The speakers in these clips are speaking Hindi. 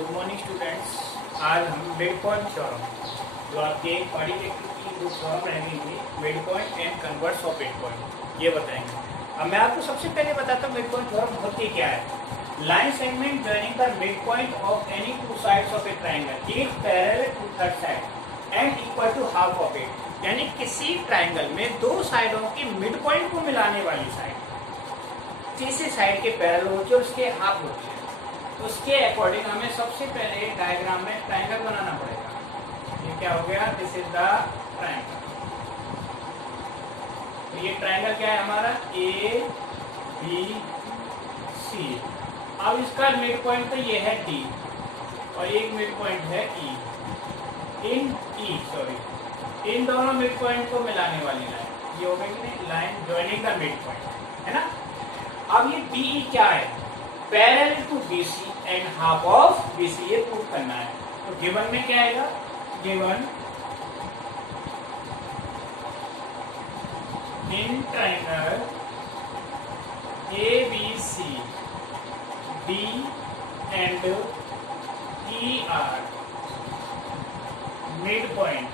Good morning students. आज हम मिड पॉइंट थ्योरम जो आपके क्वाड्रेटिक की जो थ्योरम रहेंगे mid point and converse of mid point ये बताएंगे। अब मैं आपको सबसे पहले बताता हूँ मिड पॉइंट थ्योरम होती क्या है। Line segment joining the mid point of any two sides of a triangle is parallel to third side and equal to half of it. यानी किसी ट्राइंगल में दो साइडों के मिड पॉइंट को मिलाने वाली साइड तीसरी साइड के पैरेलल होती है और उसके हाफ होती है। उसके अकॉर्डिंग हमें सबसे पहले डायग्राम में ट्राइंगल बनाना पड़ेगा। ये क्या हो गया? This is the triangle. तो ये ट्राइंगल क्या है हमारा? A B C. अब इसका मिड पॉइंट तो ये है डी और एक मिड पॉइंट है ई। इन दोनों मिड पॉइंट को मिलाने वाली लाइन ये हो गई line joining the mid point, है ना। अब ये डी क्या है? Parallel to BC and half of BC, ये प्रूव करना है। तो गिवन में क्या आएगा? Given in triangle ABC D and E are mid point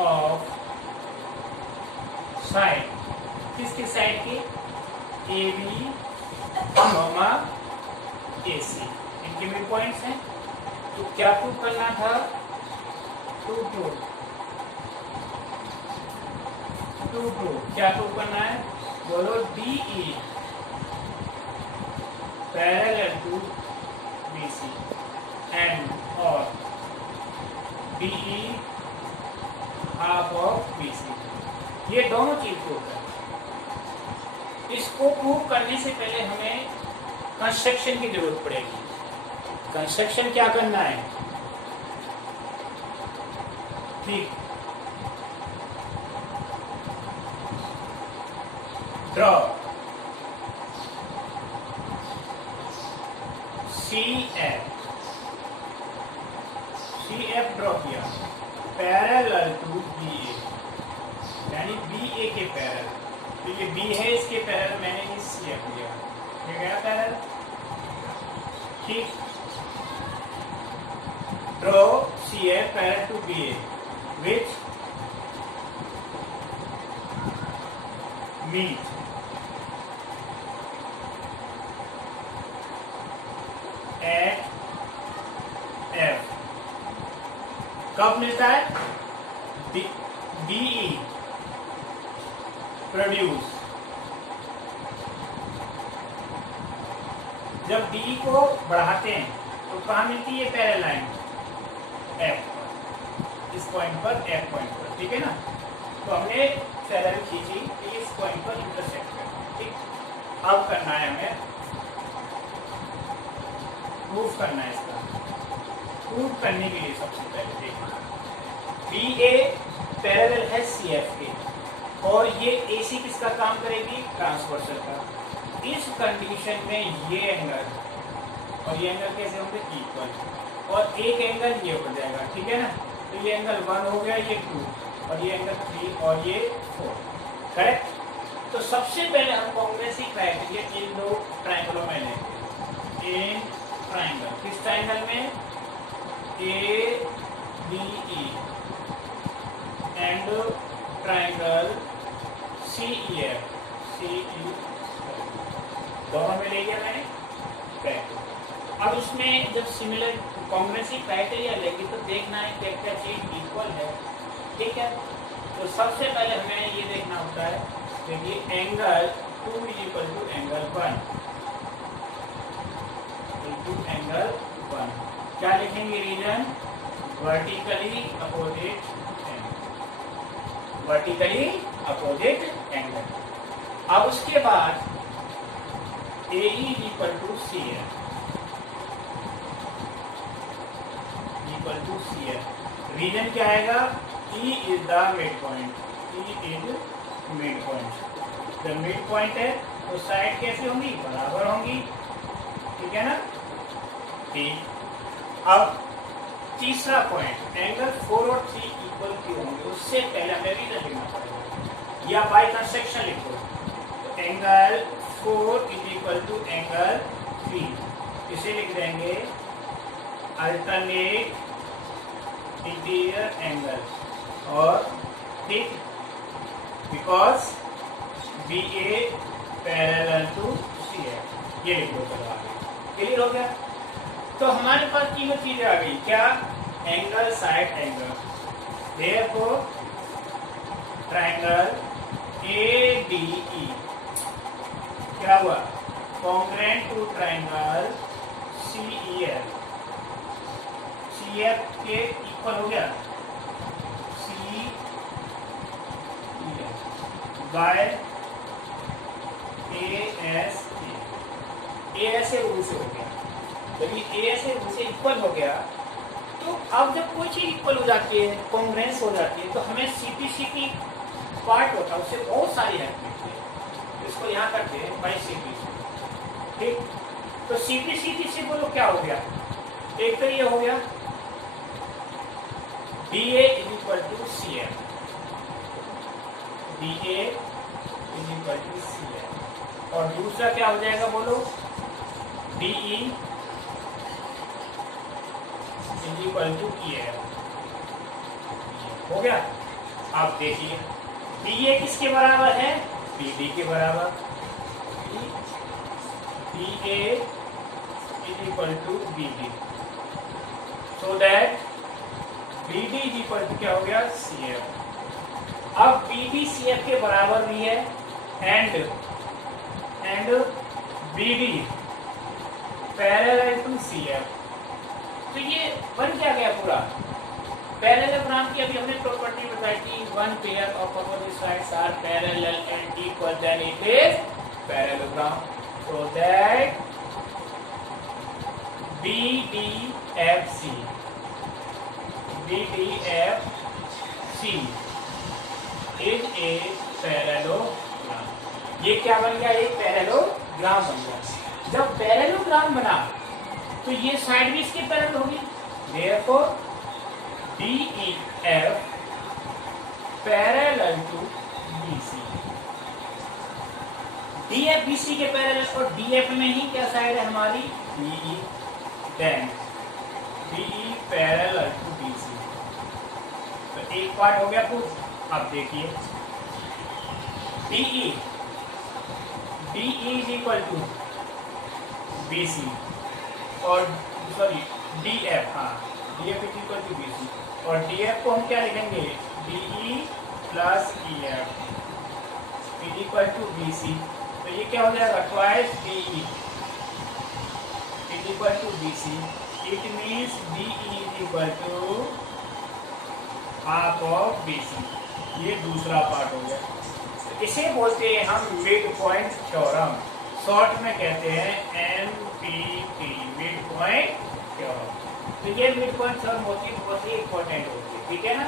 of side किसकी साइड की? AB, AC इनके मिड पॉइंट्स हैं। तो क्या प्रूव करना था? टू क्या प्रूव करना है? बोलो DE parallel to BC and और DE हाफ ऑफ BC। ये दोनों चीज प्रूव करना। इसको प्रूव करने से पहले हमें कंस्ट्रक्शन की जरूरत पड़ेगी। कंस्ट्रक्शन क्या करना है? ठीक, ड्रॉ CF ड्रॉ किया पैरेलल टू BA, यानी BA के पैरेलल। तो ये B है, इसके पैरेलल मैंने ये CF लिया, ये गया पैरेलल। ठीक, draw CF parallel to BA which meet at F। कब मिलता है? DE प्रोड्यूस जब डी को बढ़ाते हैं तो कहाँ मिलती है पैरेलल लाइन? F, इस पॉइंट पर, F पॉइंट पर, ठीक है ना। तो हमने पैरेलल खींची कि इस पॉइंट पर इंटरसेक्ट कर। ठीक, अब करना है हमें प्रूफ करना है। इसका प्रूफ करने के लिए सबसे पहले देखना BA पैरेलल है CF के और ये AC किसका काम करेगी? ट्रांसवर्सल का। इस कंडीशन में ये एंगल और ये एंगल कैसे होंगे? इक्वल। और एक एंगल ये हो जाएगा, ठीक है ना। तो ये एंगल 1 हो गया, ये 2 और ये एंगल 3 और ये 4, करेक्ट। तो सबसे पहले हम कॉन्ग्रेसिव क्राइटेरिया इन दो ट्राइंगलों में लेंगे। इन ट्राइंगल, किस ट्राइंगल में? ABE एंड ट्राइंगल CEF दोनों में ले गया मैंने। अब इसमें जब सिमिलर कॉन्ग्रेसिव क्राइटेरिया लेंगे तो देखना है क्या क्या चीज इक्वल है, ठीक है। तो सबसे पहले हमें ये देखना होता है कि angle 2 equal to angle 1 into angle 1। क्या लिखेंगे? Reason vertically opposite angle. अब उसके बाद AE equal to CF reason क्या आएगा? E is the mid point. जब मिड पॉइंट है तो साइड कैसे होंगी? बराबर होंगी, ठीक है ना। ठीक, अब तीसरा पॉइंट एंगल 4 और 3 इक्वल क्यों होंगे? उससे पहले हमें रीजन लिखना पड़ेगा या बाय कंस्ट्रक्शन लिखो। तो angle S4 is equal to angle 3। इसे लिख देंगे अल्टरनेट इंटीरियर एंगल, और ठीक because B A parallel to C है, ये लिख दो। चलो आगे क्लियर हो गया। तो हमारे पास तीनों चीजें आ गई, क्या? Angle, side angle. Therefore triangle ADE क्या हुआ? Congruent to triangle CEF। CF के इक्वल हो गया CEF by ASA। ASA rule से हो गया। जब ये ASA रूल से इक्वल हो गया, तो अब जब कोई चीज इक्वल हो जाती है, कॉन्ग्रुएंस हो जाती है, तो हमें CPC की पार्ट होता है, उससे बहुत सारी हेल्प मिलती है। इसको यहाँ करते हैं बाई CPC, ठीक। तो CPC से बोलो क्या हो गया? एक तो ये हो गया DA is equal to CF, DA is equal to CF, और दूसरा क्या हो जाएगा बोलो? DE is equal to EF। हो गया। आप देखिए BA किसके बराबर है? BD के बराबर। BA is equal to BD, so that BD is equal to क्या हो गया? CF। अब BD CF के बराबर भी है, and BD parallel to CF। तो ये बन क्या गया पूरा? पैरेललोग्राम की अभी हमने प्रॉपर्टी बताई थी, one pair of opposite sides are parallel and equal, then it is parallelogram. So that BDFC is a parallelogram. ये क्या बन गया? एक पैरेललोग्राम बन गया। जब पैरेललोग्राम बना तो ये साइड भी इसके पैरेलल होगी, therefore DEF parallel to BC। DF BC के पैरेलल, और DF में ही क्या साइड है हमारी? DE, then DE parallel to BC। तो एक पार्ट हो गया प्रूफ। अब देखिए DE is equal to BC, और सॉरी DF, हाँ DF is equal to BC, और DF को हम क्या लिखेंगे? DE plus EF is equal to BC। तो ये क्या हो जाएगा? Twice DE is equal to BC। It means DE is equal to half of BC। ये दूसरा पार्ट हो गया। तो इसे बोलते हैं हम मिड पॉइंट थ्योरम, शॉर्ट में कहते हैं MPT, मिड पॉइंट थ्योरम। तो ये मिड पॉइंट थ्योरम होती है, बहुत ही इंपॉर्टेंट होती है, ठीक है ना,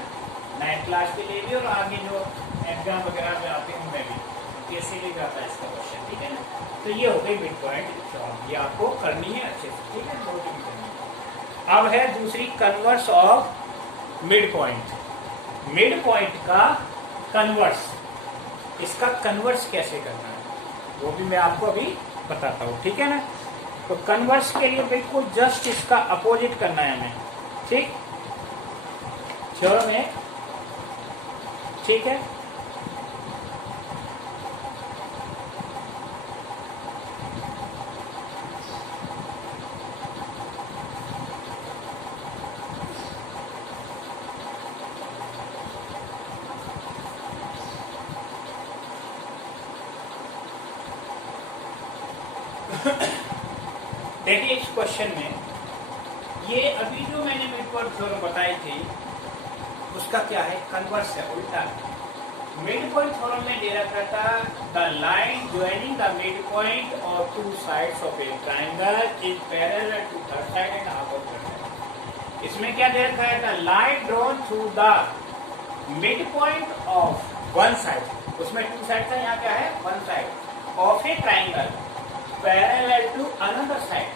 9th क्लास के लिए भी, और आगे जो एग्जाम वगैरह में आते हैं उनमें भी कैसे ले जाता है इसका क्वेश्चन, ठीक है ना। तो ये हो गई मिड पॉइंट थ्योरम, ये आपको करनी है अच्छे से, ठीक है, नोट भी करनी है। अब है दूसरी converse of mid point. Mid point का कन्वर्स, इसका कन्वर्स कैसे करना है वो भी मैं आपको अभी बताता हूँ, ठीक है ना। तो कन्वर्स के लिए बिल्कुल जस्ट इसका अपोजिट करना है हमें, ठीक, थ्योरम है, ठीक है। देखिए इस क्वेश्चन में ये अभी जो मैंने मिड पॉइंट थ्योरम बताई थी उसका क्या है? कन्वर्स है, उल्टा। मिड पॉइंट थ्योरम में दे रखा था the line joining the mid point of two sides of a triangle is parallel to third side and half of third side. इसमें क्या दे रखा है? The line drawn through the mid point of one side, उसमें टू साइड था, यहाँ क्या है? One side of a triangle parallel to another side.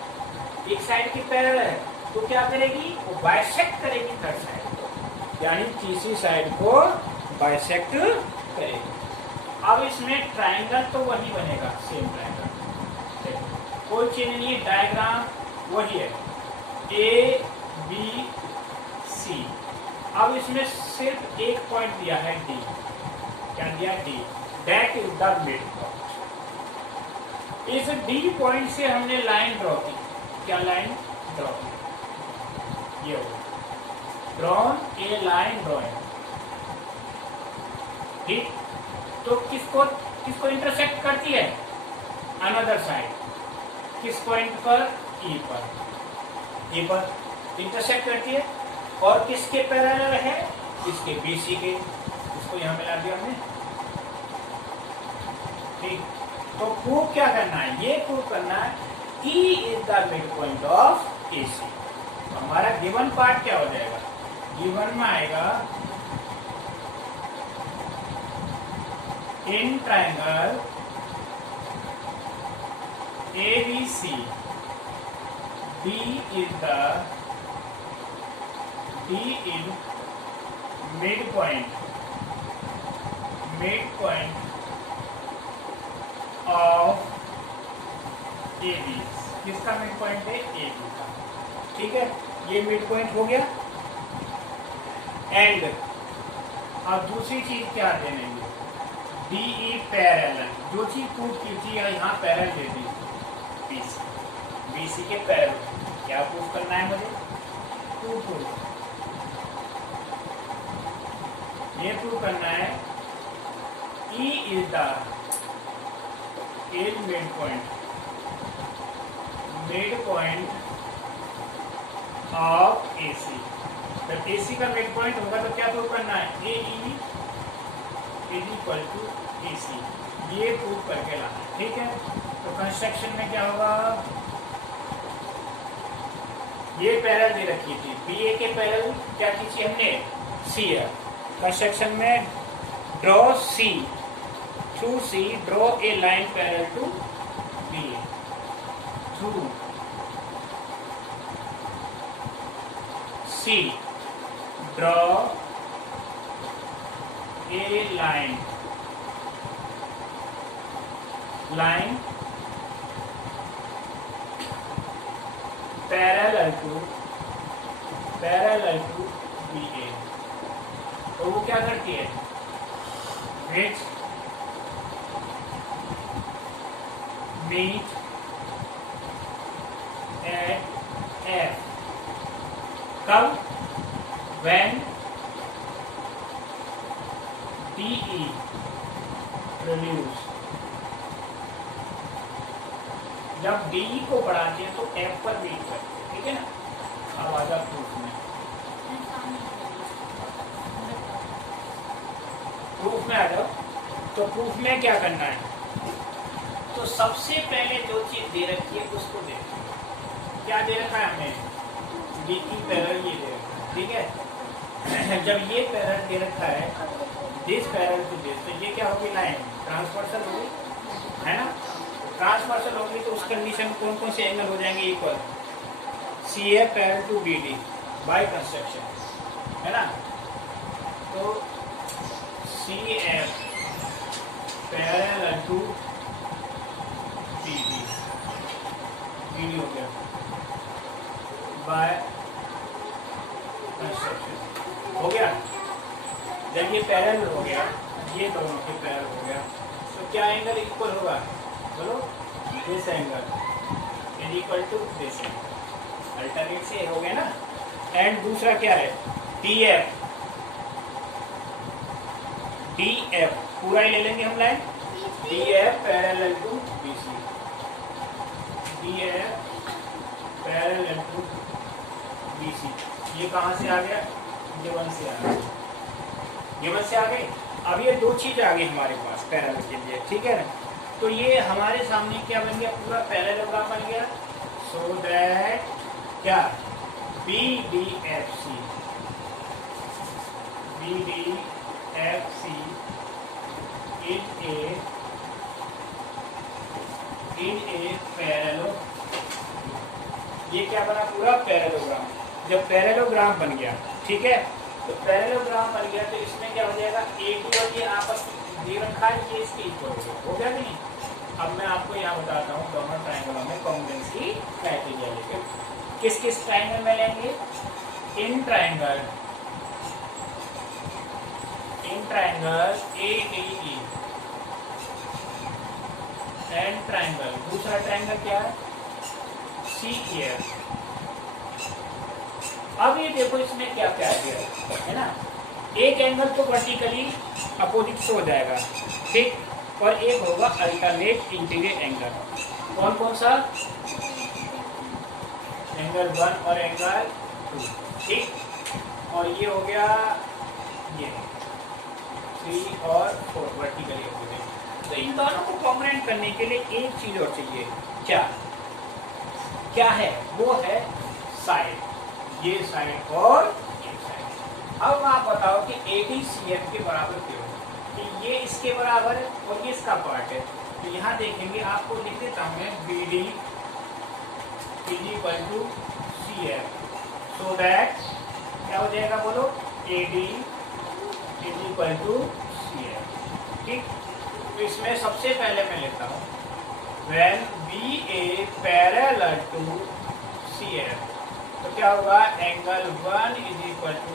एक साइड की पैरेलल है तो क्या करेगी? वो बाइसेक्ट करेगी थर्ड साइड को, यानी तीसरी साइड को बाइसेक्ट करेगी। अब इसमें ट्रायंगल तो वही बनेगा, सेम ट्रायंगल, कोई चेंज नहीं है, डायग्राम वही है, ए बी सी। अब इसमें सिर्फ एक पॉइंट दिया है डी, क्या दिया, D, that is the mid point. इस डी पॉइंट से हमने लाइन ड्रॉ की, क्या लाइन ड्रॉ की, ये हो ड्रॉन ए लाइन ड्रॉइंग, ठीक। तो किसको इंटरसेक्ट करती है, अनदर साइड, किस पॉइंट पर, ई पर, ई पर इंटरसेक्ट करती है, और किसके पैरेलल है, इसके बीसी के, इसको यहां मिला दिया हमने, ठीक। तो प्रूव क्या करना है, ये प्रूव करना है E is the mid point of A C. हमारा गिवन पार्ट क्या हो जाएगा, गिवन में आएगा in triangle ABC D is midpoint of AB। किसका मिड पॉइंट है, AB का, ठीक है, ये मिड पॉइंट हो गया। एंड अब दूसरी चीज क्या देंगे, DE पैरेलल, जो चीज प्रूव की थी यहाँ पैरेलल दे दी, BC के पैरेलल, क्या प्रूव करना है मुझे, प्रूफ, ये प्रूव करना है E is the midpoint of AC। जब AC का मिड पॉइंट होगा तो क्या प्रूव करना है, AE is equal to AC, ये प्रूव करके लाना, ठीक है। तो कंस्ट्रक्शन में क्या होगा, ये पैरेलल दे रखी थी, BA के पैरेलल क्या की थी हमने, C है। कंस्ट्रक्शन में draw C, through C draw a line parallel to BA, through C draw a line parallel to BA। तो वो क्या करती है, which meet at F, कब, when DE प्रोड्यूस, जब DE को बढ़ाते हैं तो F पर मीट करते हैं, ठीक है ना। अब आ जाओ प्रूफ में, आ जाओ। तो प्रूफ में क्या करना है, तो सबसे पहले जो चीज दे रखी है उसको देखिए, क्या दे रखा है हमें, DE पैरेलल ये दे रखा है, ठीक है। जब ये पैरेलल दे रखा है, दिस पैरेलल टू दिस, तो ये क्या होगी, लाइन ट्रांसवर्सल होगी, है ना। ट्रांसवर्सल होगी तो उस कंडीशन कौन कौन से एंगल हो जाएंगे equal, CF parallel to BD by construction, है ना। तो CF पैरेलल टू BD हो गया बाय कंस्ट्रक्शन, हो गया। जब ये पैरेलल हो गया, ये दोनों के पैरेलल हो गया, तो क्या एंगल इक्वल होगा, बोलो, this angle is equal to this angle, alternate से हो गया ना। एंड दूसरा क्या है, DF पूरा ही ले लेंगे हम line, DF parallel to BC, DF parallel to BC। ये कहाँ से आ गया, गिवन से आ गया, गिवन से आ गए। अब ये दो चीज आ गई हमारे पास पैरेलल के लिए, ठीक है ना। तो ये हमारे सामने क्या बन गया, पूरा पैरेललोग्राम बन गया। सो दैट क्या, BDFC in a पैरेलल, ये क्या बना, पूरा पैरेललोग्राम। जब पैरेललोग्राम बन गया, ठीक है, तो पैरेललोग्राम बन गया तो इसमें क्या हो जाएगा, AD और ये आपस में दे रखा है, ये इसके इक्वल हो गया कि नहीं। अब मैं आपको यहाँ बताता हूँ दोनों ट्राइंगलों में कॉन्ग्रुएंसी क्राइटेरिया लेके किस किस ट्राइंगल में लेंगे। In triangle ADE and triangle, दूसरा ट्राइंगल क्या है CEF। अब ये देखो इसमें क्या क्या है ना, एक एंगल तो वर्टिकली अपोजिट से हो जाएगा, ठीक, और एक होगा अल्टरनेट इंटीरियर एंगल। कौन कौन सा, एंगल 1 और एंगल 2, ठीक, और ये हो गया ये 3 और 4 वर्टिकली अपोजिट। तो इन दोनों को कॉन्ग्रुएंट करने के लिए एक चीज और चाहिए, क्या है, वो है साइड, ये साइड और ये साइड। अब आप बताओ कि ADCF के बराबर क्यों, कि ये इसके बराबर है और ये इसका पार्ट है। तो यहाँ देखेंगे, आपको लिख देता हूँ मैं BD = CF, सो दैट क्या हो जाएगा बोलो, AD = CF, ठीक। तो इसमें सबसे पहले मैं लेता हूँ when BA parallel to CF, तो क्या होगा, angle 1 =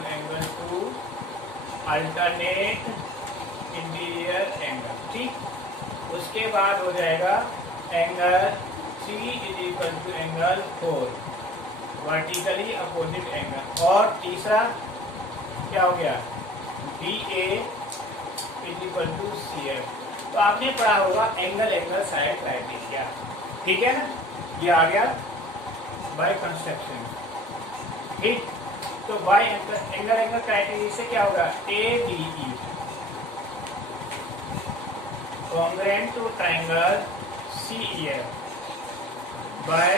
angle 2 alternate interior angle, ठीक। उसके बाद हो जाएगा angle 3 = angle 4 vertically opposite angle, और तीसरा क्या हो गया, BA = CF। तो आपने पढ़ा होगा एंगल साइड क्राइटेरिया, ठीक है ना, ये आ गया बाय कंस्ट्रक्शन, ठीक। तो बाय एंगल क्राइटेरिया से क्या होगा, ADE congruent to triangle CEF by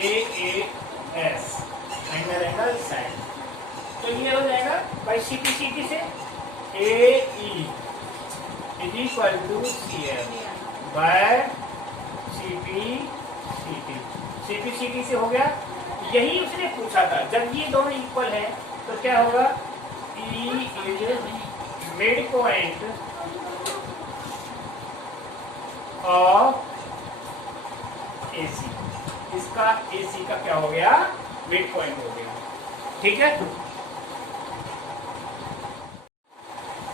AAS angle side. तो ये हो जाएगा बाय CPCT से AE = CF बाय CPCT से हो गया। यही उसने पूछा था, जब ये दोनों इक्वल है तो क्या होगा, E is mid point of AC, इसका AC का क्या हो गया, मिड पॉइंट हो गया, ठीक है।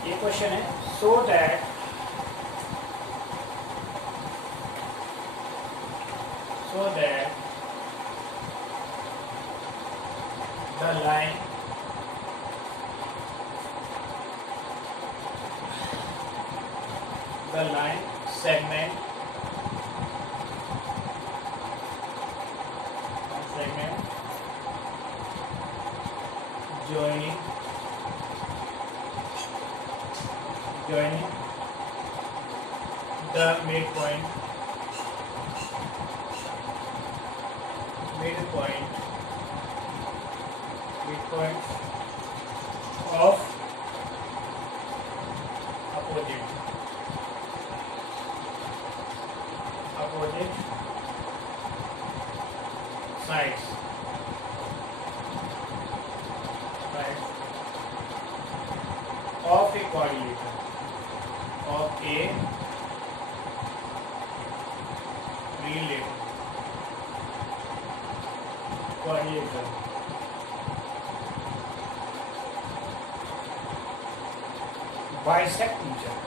ये क्वेश्चन है, so that the line segment joining the midpoint of opposite sides of a quadrilateral bisect each other.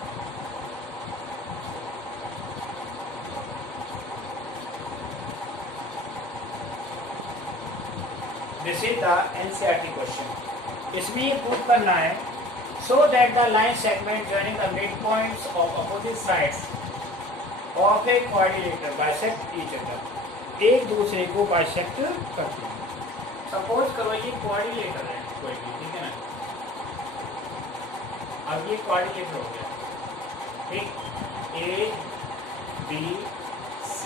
This is the NCERT question. इसमें ये प्रूव करना है, so that the line segment joining the midpoints of opposite sides of a quadrilateral bisect each other, एक दूसरे को बाइसेक्ट करते हैं। सपोज करो ये क्वाड्रिलेटरल है कोई भी, ठीक है ना, अब ये क्वाड्रिलेटरल हो गया, ठीक, A B C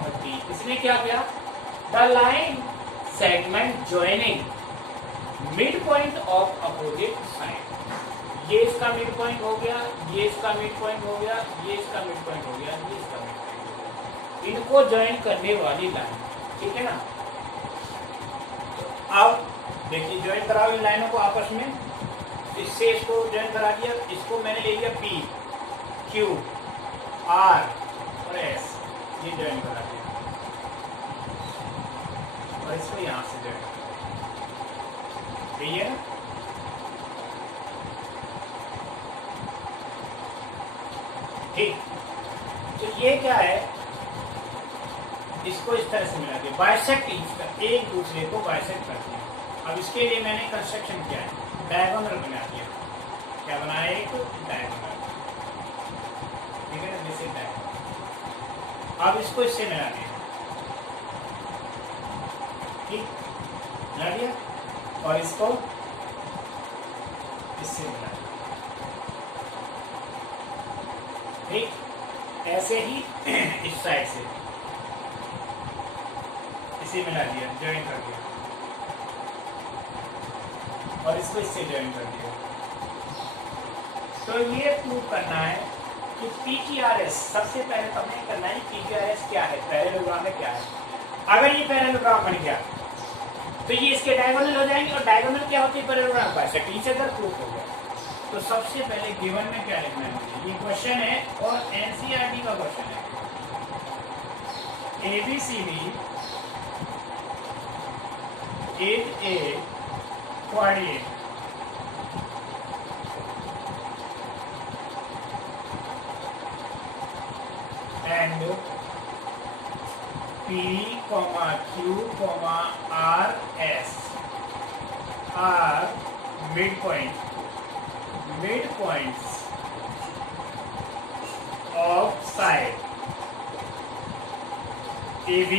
और D। इसने क्या किया, the line segment joining mid point of opposite side, ये इसका मिड पॉइंट हो गया, ये इसका मिड पॉइंट हो गया, ये इसका मिड पॉइंट हो गया, ये इसका मिड पॉइंट हो गया, इनको ज्वाइन करने वाली लाइन, ठीक है ना। अब देखिए ज्वाइन कराओ इन लाइनों को आपस में, इससे इसको ज्वाइन करा दिया, इसको मैंने ले लिया P Q, आर और एस ये ज्वाइन कराते हैं और इसको यहाँ से ज्वाइन यही है। ठीक, तो ये क्या है, इसको इस तरह से मिला के बाइसेक्ट एक दूसरे को बाइसेक्ट करते हैं। अब इसके लिए मैंने कंस्ट्रक्शन किया है, डायगोनल बना दिया। क्या बनाया, एक डायगोनल, ठीक है ना, जैसे डायगोनल। अब इसको इससे मिला दिया, ठीक, मिला दिया और इसको इससे मिला दिया, ठीक। ऐसे ही इस साइड से इसे मिला दिया, ज्वाइन कर दिया और इसको इससे ज्वाइन कर दिया। तो ये प्रूव करना है कि PQRS, सबसे पहले तो हमें करना है PQRS क्या है, पैरेललोग्राम में क्या है। अगर ये पैरेललोग्राम बन गया तो ये इसके डायगोनल हो जाएंगे, और डायगोनल क्या होती है parallelogram, bisect each other, proof हो गया। तो सबसे पहले गिवन में क्या लिखना है, ये क्वेश्चन है और NCERT का क्वेश्चन है। ABCD is a coordinate and P, Q, R, S are midpoints of side AB,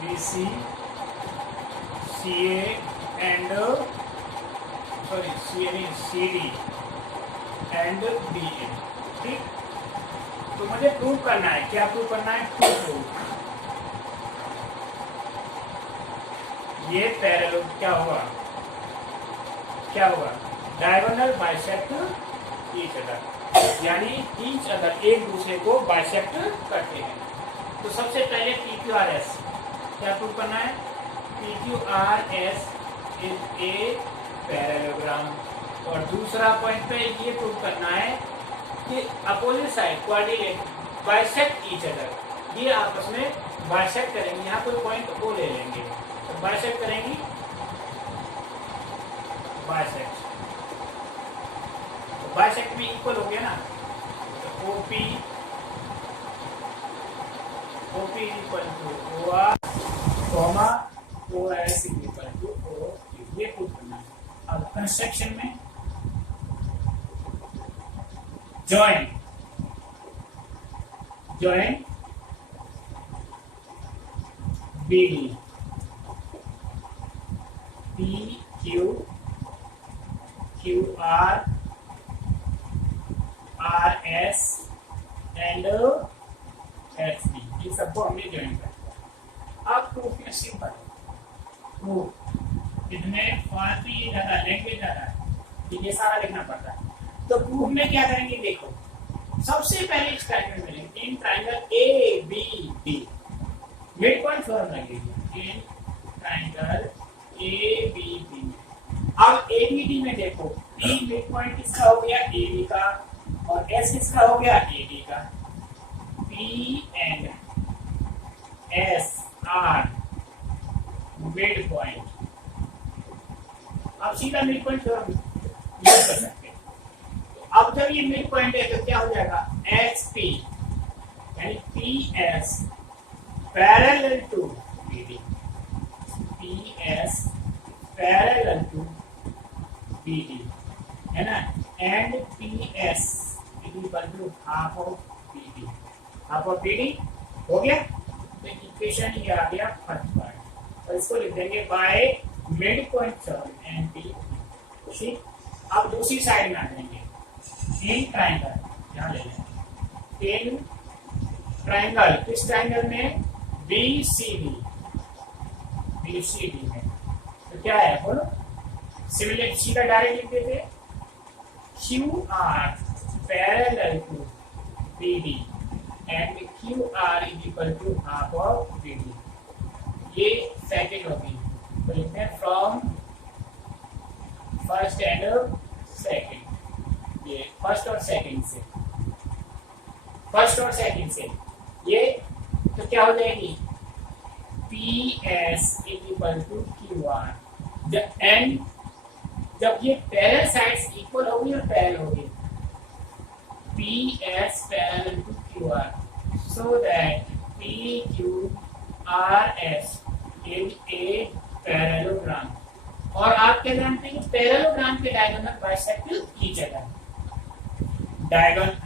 BC, CA and CD and DA, ठीक। तो मुझे प्रूव करना है, क्या प्रूव करना है, प्रूव ये पैरेलल क्या हुआ, डायगोनल बाइसेक्ट ईच अदर, यानी ईच अदर एक दूसरे को बाइसेक्ट करते हैं। तो सबसे पहले PQRS क्या प्रूव करना है, PQRS इज ए पैरेललोग्राम। और दूसरा पॉइंट पे ये प्रूव करना है कि opposite side coordinate bisect each other, ये आपस में बाइसेक्ट करेंगे। यहाँ कोई पॉइंट ओ ले लेंगे तो बाइसेक्ट करेंगी, बाइसेक्ट में इक्वल हो गया ना, तो OP equal to OR comma OS equal to OQ, ये प्रूव करना है। अब कंस्ट्रक्शन में join BD PQ QR RS and SB, ये सबको हमने ज्वाइन कर दिया। अब प्रूफ में सिंपल प्रूफ इसमें फालतू ये ज्यादा लैंग्वेज ज्यादा है, ये सारा लिखना पड़ता है। तो प्रूफ में क्या करेंगे, देखो सबसे पहले इस ट्रायंगल में लेंगे, in triangle ABD mid point form लगेगी, इन ट्रायंगल ABD। अब ABD में देखो P मिड पॉइंट किसका हो गया, AB का, और S किसका हो गया, AD का। P and S are mid point. अब सीधा मिड पॉइंट यूज कर सकते हैं। अब जब ये मिड पॉइंट है तो क्या हो जाएगा, HP यानी PS parallel to BD, PS parallel to BD है ना, and PS equal to half of BD, half of BD हो गया। तो इक्वेशन ये आ गया फर्स्ट पार्ट, और इसको लिख देंगे by mid point and P। ठीक, अब दूसरी साइड में आ जाएंगे, इन ट्रायंगल यहाँ ले लेंगे, इन ट्रायंगल, किस ट्रायंगल में, BCD में। तो क्या है बोलो, सिमिलर सीधा डायरेक्ट लिख देते, QR parallel to BD and QR is equal to half of BD, ये सेकंड होगी। तो लिखते हैं फ्रॉम फर्स्ट एंड सेकंड, ये फर्स्ट और सेकंड से फर्स्ट और सेकंड से, ये तो क्या हो जाएगी P S equal to Q R. And जब ये पैरेलल साइड्स इक्वल होगी और पैरेलल होगी, P S parallel to Q R, so that P Q R S is a parallelogram. और आप क्या जानते हैं कि पैरेललोग्राम के diagonal bisect each other. Diagonal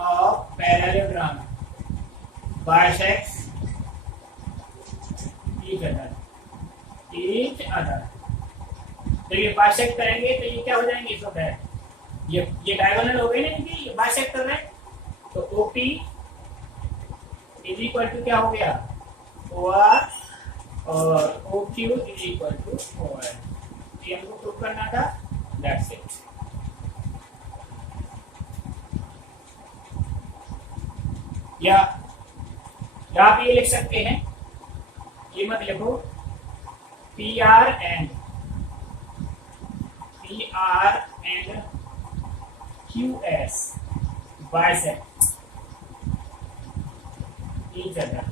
of parallelogram bisects each other. तो ये बाइसेक्ट करेंगे तो ये क्या हो जाएंगे, सो दैट ये डायगोनल हो गए ना, इनकी ये बाइसेक्ट कर रहे हैं, तो ओपी इज इक्वल टू क्या हो गया OR और OQ is equal to OR। ये हमको प्रूव करना था, दैट्स इट। या आप ये लिख सकते हैं, ये मत लिखो PR and QS bisect each other.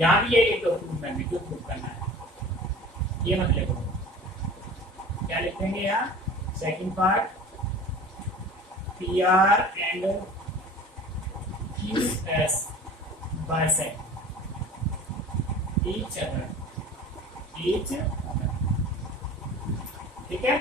यहाँ भी ये लिख दो प्रूफ में, जो प्रूफ करना है, ये मत लिखो। क्या लिखेंगे यहाँ, second part PR and QS bisect each other. ठीक है।